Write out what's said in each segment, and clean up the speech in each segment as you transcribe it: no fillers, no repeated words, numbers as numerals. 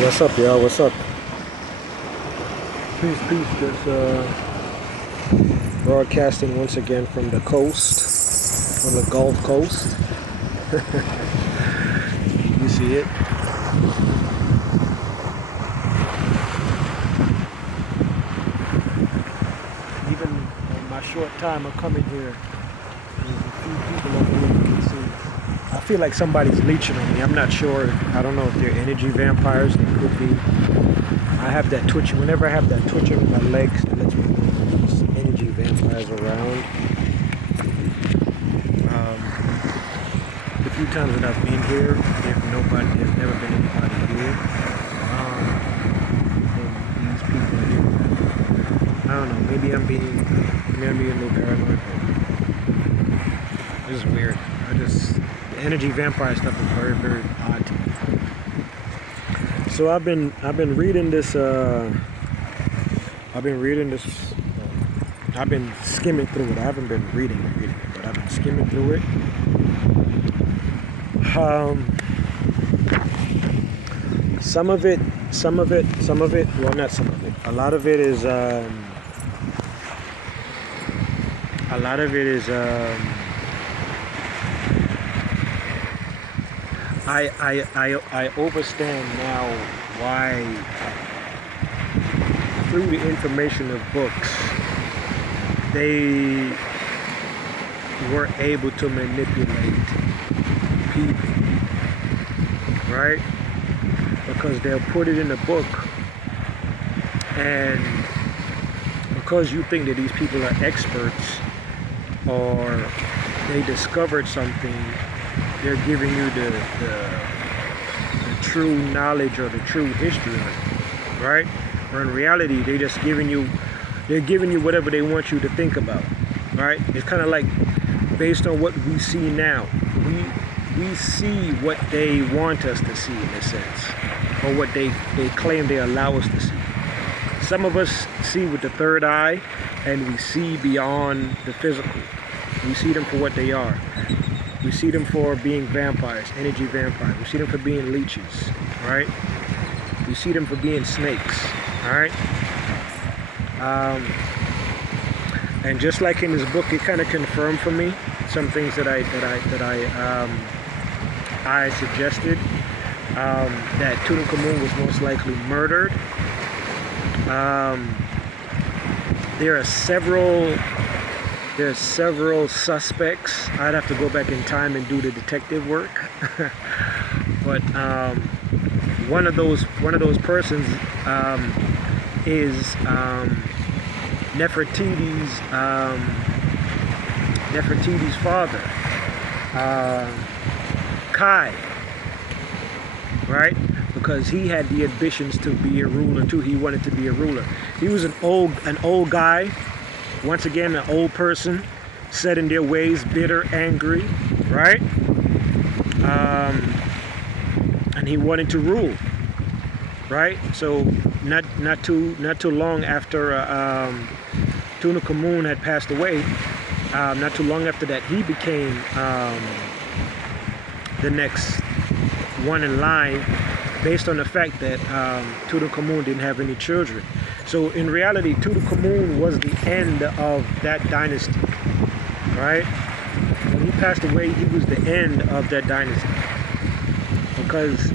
What's up, y'all? What's up? Peace, peace. Just broadcasting once again from the coast, from the Gulf Coast. You see it? Even in my short time of coming here, there's a few people over here you can see. I feel like somebody's leeching on me. I'm not sure. I don't know if they're energy vampires. They could be. I have that twitching. Whenever I have that twitching with my legs, that lets me know there's energy vampires around. The few times that I've been here, there's never been anybody here. And these people here, I don't know. Maybe I'm being a little paranoid. But this is weird. The energy vampire stuff is very, very odd to me. So I've been reading this. I've been skimming through it. I haven't been reading it, but I've been skimming through it. Some of it. Well, not some of it. A lot of it is. I understand now why, through the information of books, they were able to manipulate people, right? Because they'll put it in a book, and because you think that these people are experts or they discovered something, they're giving you the true knowledge or the true history of it, right? Or in reality, they're giving you whatever they want you to think about, right? It's kind of like based on what we see now. We see what they want us to see, in a sense, or what they claim they allow us to see. Some of us see with the third eye, and we see beyond the physical. We see them for what they are. We see them for being vampires, energy vampires. We see them for being leeches, right? We see them for being snakes, all right? And just like in this book, it kind of confirmed for me some things that I suggested. That Tutankhamun was most likely murdered. There are several suspects. I'd have to go back in time and do the detective work. But one of those persons is Nefertiti's father, Kai, right? Because he had the ambitions to be a ruler too. He wanted to be a ruler. He was an old guy. Once again, an old person, set in their ways, bitter, angry, right? And he wanted to rule, right? So not too long after Tutankhamun had passed away, not too long after that, he became the next one in line, based on the fact that Tutankhamun didn't have any children. So in reality, Tutankhamun was the end of that dynasty, right? When he passed away, he was the end of that dynasty. Because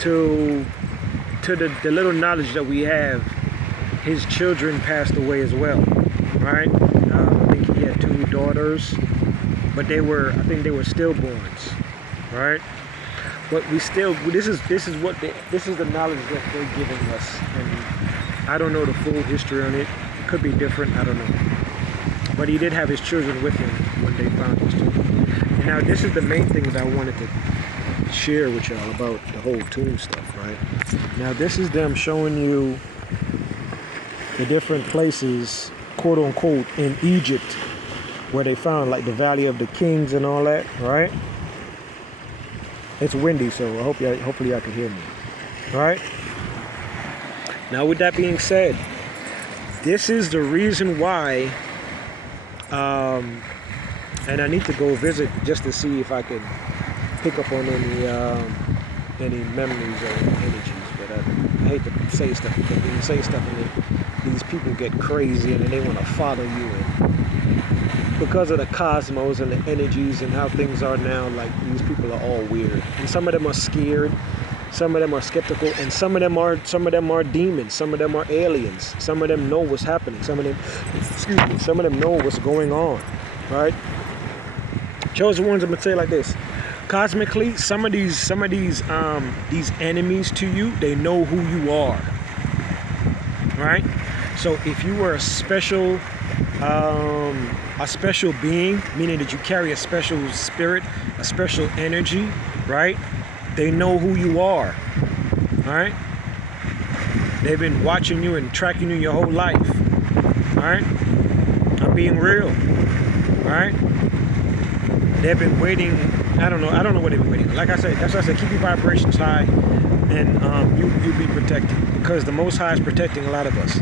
to the little knowledge that we have, his children passed away as well, right? I think he had 2 daughters, but I think they were stillborns, right? But this is the knowledge that they're giving us, and I don't know the full history on it. It could be different, I don't know. But he did have his children with him when they found his children. And now this is the main thing that I wanted to share with y'all about the whole tomb stuff, right? Now this is them showing you the different places, quote unquote, in Egypt where they found, like the Valley of the Kings and all that, right? It's windy, so hopefully y'all can hear me. All right? Now, with that being said, this is the reason why, and I need to go visit just to see if I can pick up on any memories or energies, but I hate to say stuff because when you say stuff and these people get crazy and then they want to follow you, and because of the cosmos and the energies and how things are now, like these people are all weird, and some of them are scared, some of them are skeptical, and some of them are demons, some of them are aliens, some of them know what's happening, some of them know what's going on, right? Chosen ones, I'm gonna say it like this. Cosmically, some of these enemies to you, they know who you are, right? So if you were a special being, meaning that you carry a special spirit, a special energy, right? They know who you are, right? They've been watching you and tracking you your whole life, right? I'm being real, right? They've been waiting. I don't know what they've been waiting. Like I said, that's why I said keep your vibrations high, and you'll be protected, because the Most High is protecting a lot of us.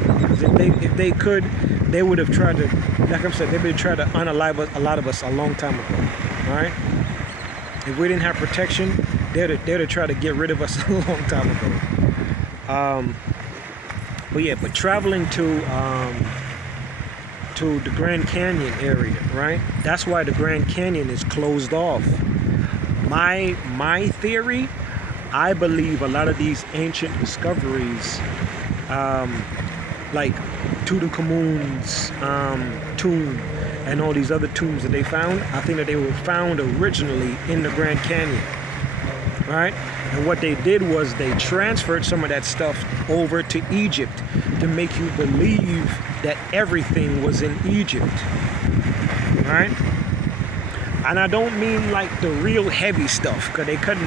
If they could, they would have tried to, like I said, they would have tried to unalive a lot of us a long time ago. All right. If we didn't have protection, they'd have tried to get rid of us a long time ago. But traveling to the Grand Canyon area, right? That's why the Grand Canyon is closed off. My theory, I believe a lot of these ancient discoveries, like Tutankhamun's tomb and all these other tombs that they found, I think that they were found originally in the Grand Canyon, right? And what they did was they transferred some of that stuff over to Egypt to make you believe that everything was in Egypt, right? And I don't mean like the real heavy stuff, because they couldn't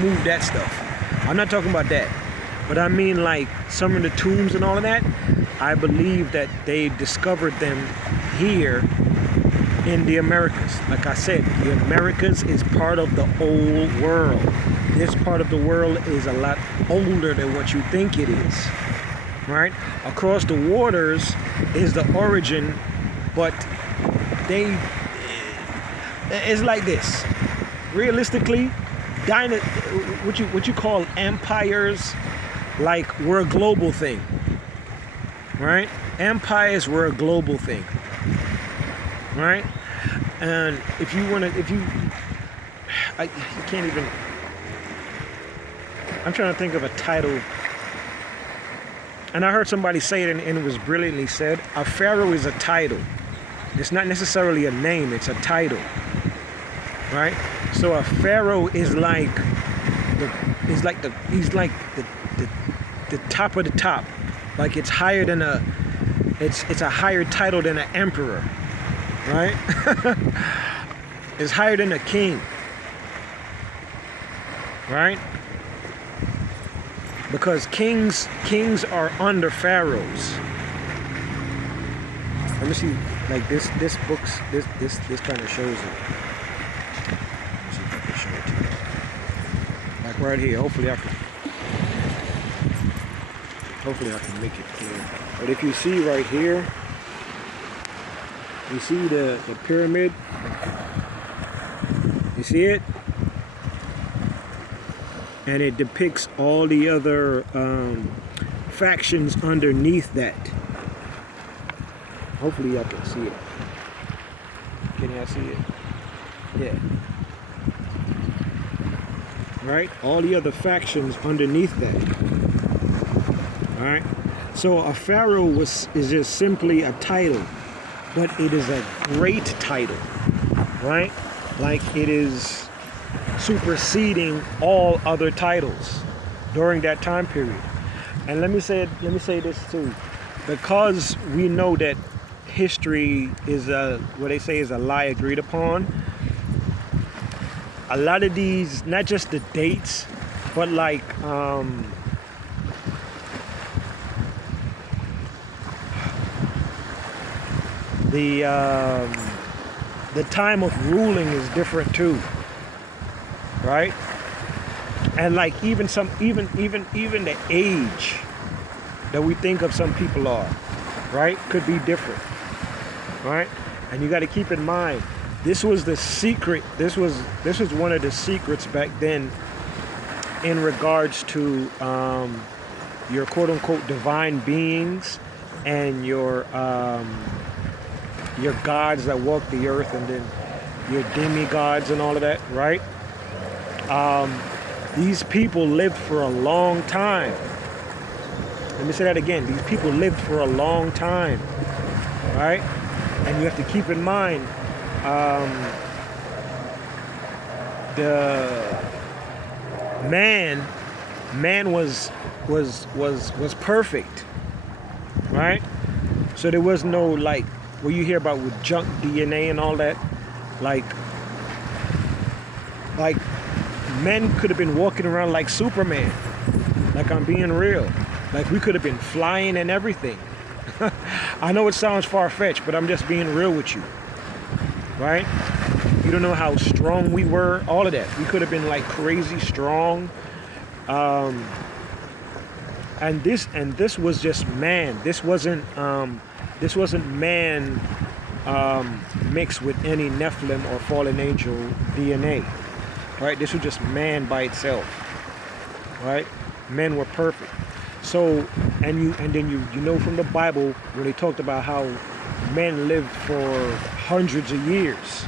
move that stuff. I'm not talking about that. But I mean like some of the tombs and all of that, I believe that they discovered them here in the Americas. Like I said, the Americas is part of the old world. This part of the world is a lot older than what you think it is, right? Across the waters is the origin, but it's like this. Realistically, what you call empires, like, were a global thing, right? Empires were a global thing, right? And I can't even. I'm trying to think of a title, and I heard somebody say it, and it was brilliantly said. A pharaoh is a title. It's not necessarily a name; it's a title, right? So a pharaoh is like the top of the top. Like it's higher than it's a higher title than an emperor, right? It's higher than a king, right? Because kings are under pharaohs. Let me see, like this kind of shows it. Let me see if I can show it to you. Like right here. Hopefully I can make it clear. But if you see right here, you see the pyramid. You see it? And it depicts all the other factions underneath that. Hopefully y'all can see it. Can y'all see it? Yeah. Right? All the other factions underneath that. Alright? So a pharaoh is just simply a title, but it is a great title. Right? Like it is superseding all other titles during that time period. And let me say this too, because we know that history is what they say is a lie agreed upon. A lot of these, not just the dates, but like the time of ruling is different too, right? And like even the age that we think of some people are, right, could be different, right? And you got to keep in mind, this was the secret. This was one of the secrets back then in regards to your quote unquote divine beings and your gods that walk the earth, and then your demigods and all of that, right? These people lived for a long time. Let me say that again. These people lived for a long time, right? And you have to keep in mind, the man was perfect, right? So there was no, like what you hear about with junk DNA and all that, like men could have been walking around like Superman. Like, I'm being real. Like, we could have been flying and everything. I know it sounds far-fetched, but I'm just being real with you, right? You don't know how strong we were, all of that. We could have been like crazy strong. And this was just man. This wasn't man mixed with any Nephilim or fallen angel DNA, right? This was just man by itself, right? Men were perfect. So, and then you know from the Bible when they talked about how men lived for hundreds of years,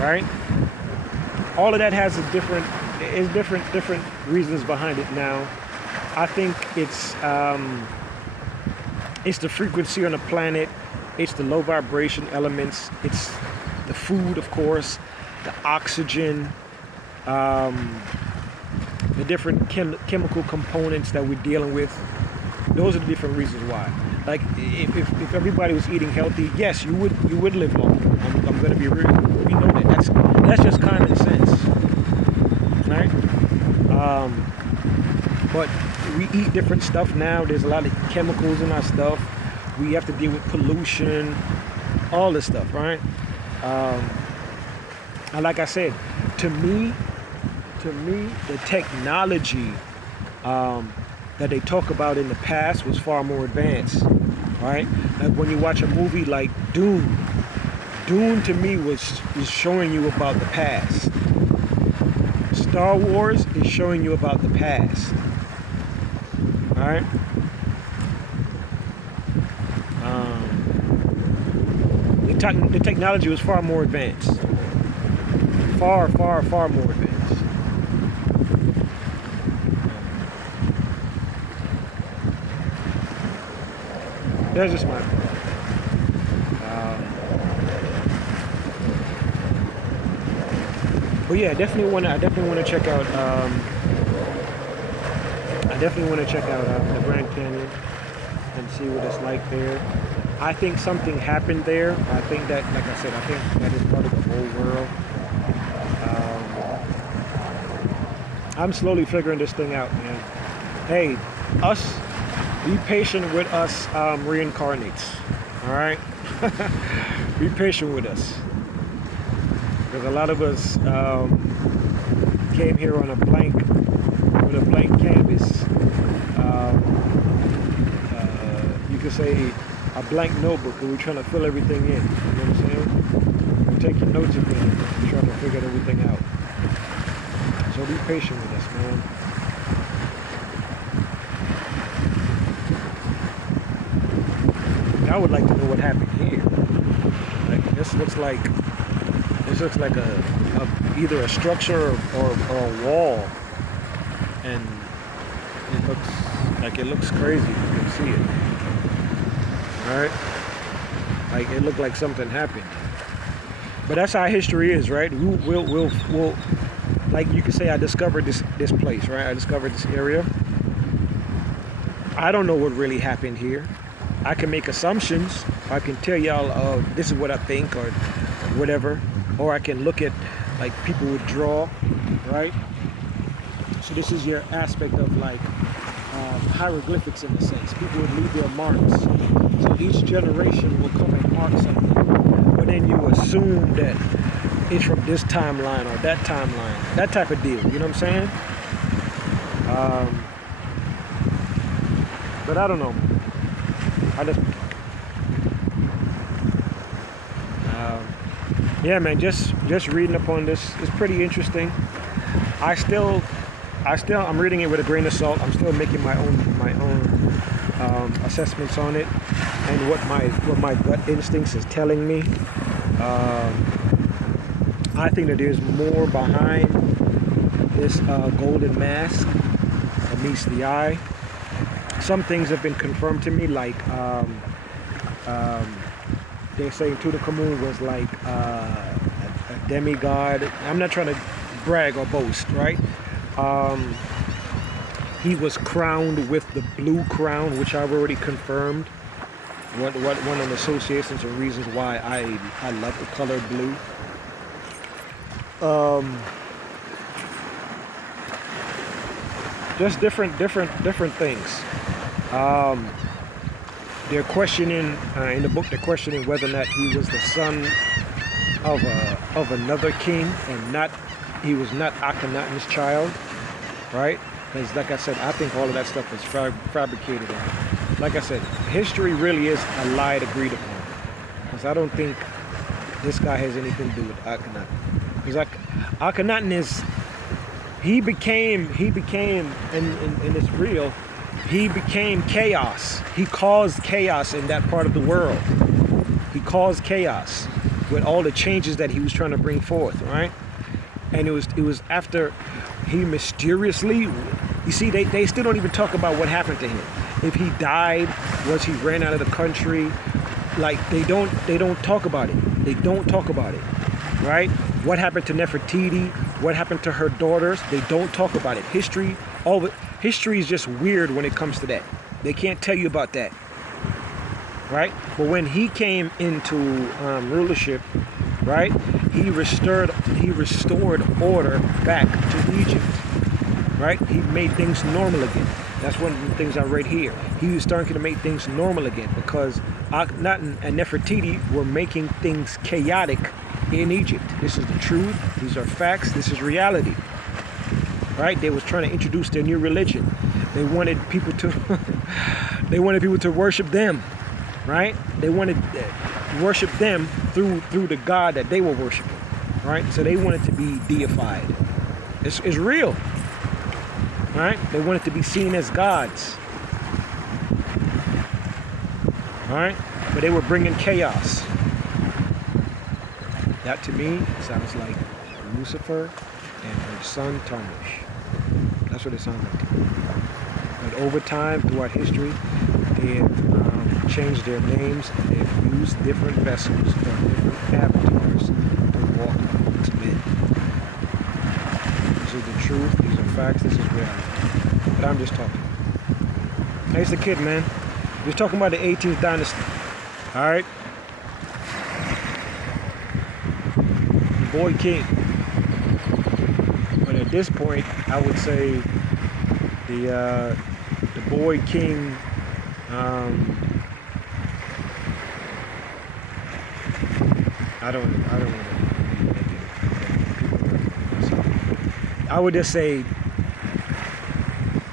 right? All of that has different reasons behind it. Now, I think it's the frequency on the planet, it's the low vibration elements, it's the food, of course, the oxygen, the different chemical components that we're dealing with. Those are the different reasons why. Like, if everybody was eating healthy, yes, you would live longer. I'm going to be real. We know that. That's just common sense, right? But we eat different stuff now. There's a lot of chemicals in our stuff. We have to deal with pollution, all this stuff, right? And like I said, to me, the technology that they talk about in the past was far more advanced, right? Like when you watch a movie like Dune to me is showing you about the past. Star Wars is showing you about the past, all right? The technology was far more advanced. Far more advanced. That's just my opinion. But yeah, I definitely want to check out. The Grand Canyon and see what it's like there. I think something happened there. I think that, like I said, I think that is part of the whole world. I'm slowly figuring this thing out, man. Hey, be patient with us reincarnates, all right? Be patient with us. Because a lot of us came here on a blank canvas. You could say a blank notebook, and we're trying to fill everything in. You know what I'm saying? We're taking notes again and trying to figure everything out. So be patient with us, man. I would like to know what happened here. Like, this looks like either a structure or a wall, and it looks crazy. You can see it. All right, like it looked like something happened. But that's how history is, right? We'll like you could say, I discovered this place, right? I discovered this area. I don't know what really happened here. I can make assumptions. I can tell y'all, this is what I think, or whatever. Or I can look at, like, people would draw, right? So this is your aspect of, like, hieroglyphics in a sense. People would leave their marks. So each generation will come and mark something. But then you assume that it's from this timeline or that timeline. That type of deal, you know what I'm saying? But I don't know. Yeah, man, just reading upon this is pretty interesting. I still I'm reading it with a grain of salt. I'm still making my own assessments on it, and what my gut instincts is telling me. I think that there's more behind this golden mask that meets the eye. Some things have been confirmed to me, like they're saying Tutankhamun was like a demigod. I'm not trying to brag or boast, right? He was crowned with the blue crown, which I've already confirmed. One of the associations or reasons why I love the color blue. Just different things. They're questioning in the book. They're questioning whether or not he was the son of another king and he was not Akhenaten's child, right? Because, like I said, I think all of that stuff is fabricated. And like I said, history really is a lie agreed upon. Because I don't think this guy has anything to do with Akhenaten. Because Akhenaten he became, and it's real, he became chaos. He caused chaos in that part of the world. He caused chaos with all the changes that he was trying to bring forth, right? And it was after he mysteriously, you see, they still don't even talk about what happened to him. If he died, was he ran out of the country? Like they don't talk about it. They don't talk about it, right? What happened to Nefertiti? What happened to her daughters? They don't talk about it. History is just weird when it comes to that. They can't tell you about that, right? But when he came into rulership, right, he restored order back to Egypt, right? He made things normal again. That's one of the things I read here. He was starting to make things normal again because Akhenaten and Nefertiti were making things chaotic in Egypt. This is the truth. These are facts. This is reality, right? They was trying to introduce their new religion. They wanted people to worship them, right? They wanted to worship them through the God that they were worshiping, right? So they wanted to be deified. It's real, right? They wanted to be seen as gods, right? But they were bringing chaos. That to me sounds like Lucifer and her son Tarnish. That's what it sounds like to me. But over time, throughout history, they have changed their names and they've used different vessels or different avatars to walk amongst men. This is the truth, these are facts, this is reality. But I'm just talking. Hey, it's the kid, man. We're talking about the 18th dynasty. Alright? The boy king. But at this point, I would say the boy king I don't want to. I would just say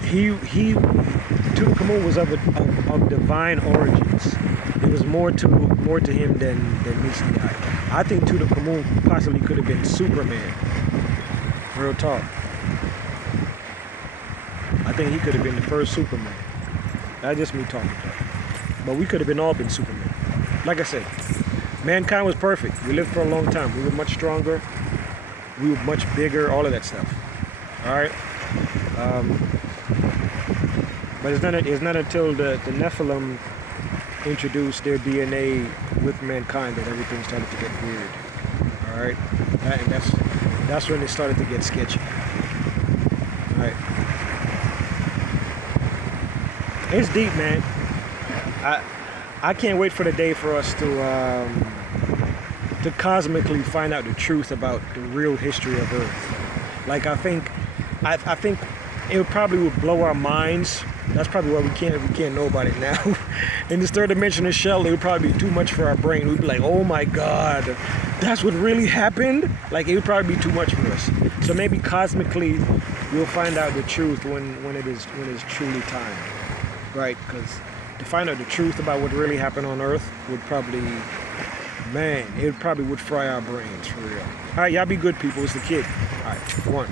Tutankhamun was of divine origins. There was more to him than meets the eye. I think Tutankhamun possibly could have been Superman. Real talk. I think he could have been the first Superman. That's just me talking about. But we could have all been Superman. Like I said, mankind was perfect. We lived for a long time. We were much stronger. We were much bigger. All of that stuff. All right. But it's not until the Nephilim introduced their DNA with mankind that everything started to get weird. All right. And that's when it started to get sketchy. All right. It's deep, man. I can't wait for the day for us to cosmically find out the truth about the real history of Earth. Like I think it probably would blow our minds. That's probably why we can't know about it now. In this third dimensional shell, it would probably be too much for our brain. We'd be like, oh my God, that's what really happened? Like it would probably be too much for us. So maybe cosmically we'll find out the truth when it's truly time. Right? Because to find out the truth about what really happened on Earth would probably, man, it probably would fry our brains for real. All right, y'all be good people. It's the kid. All right, one.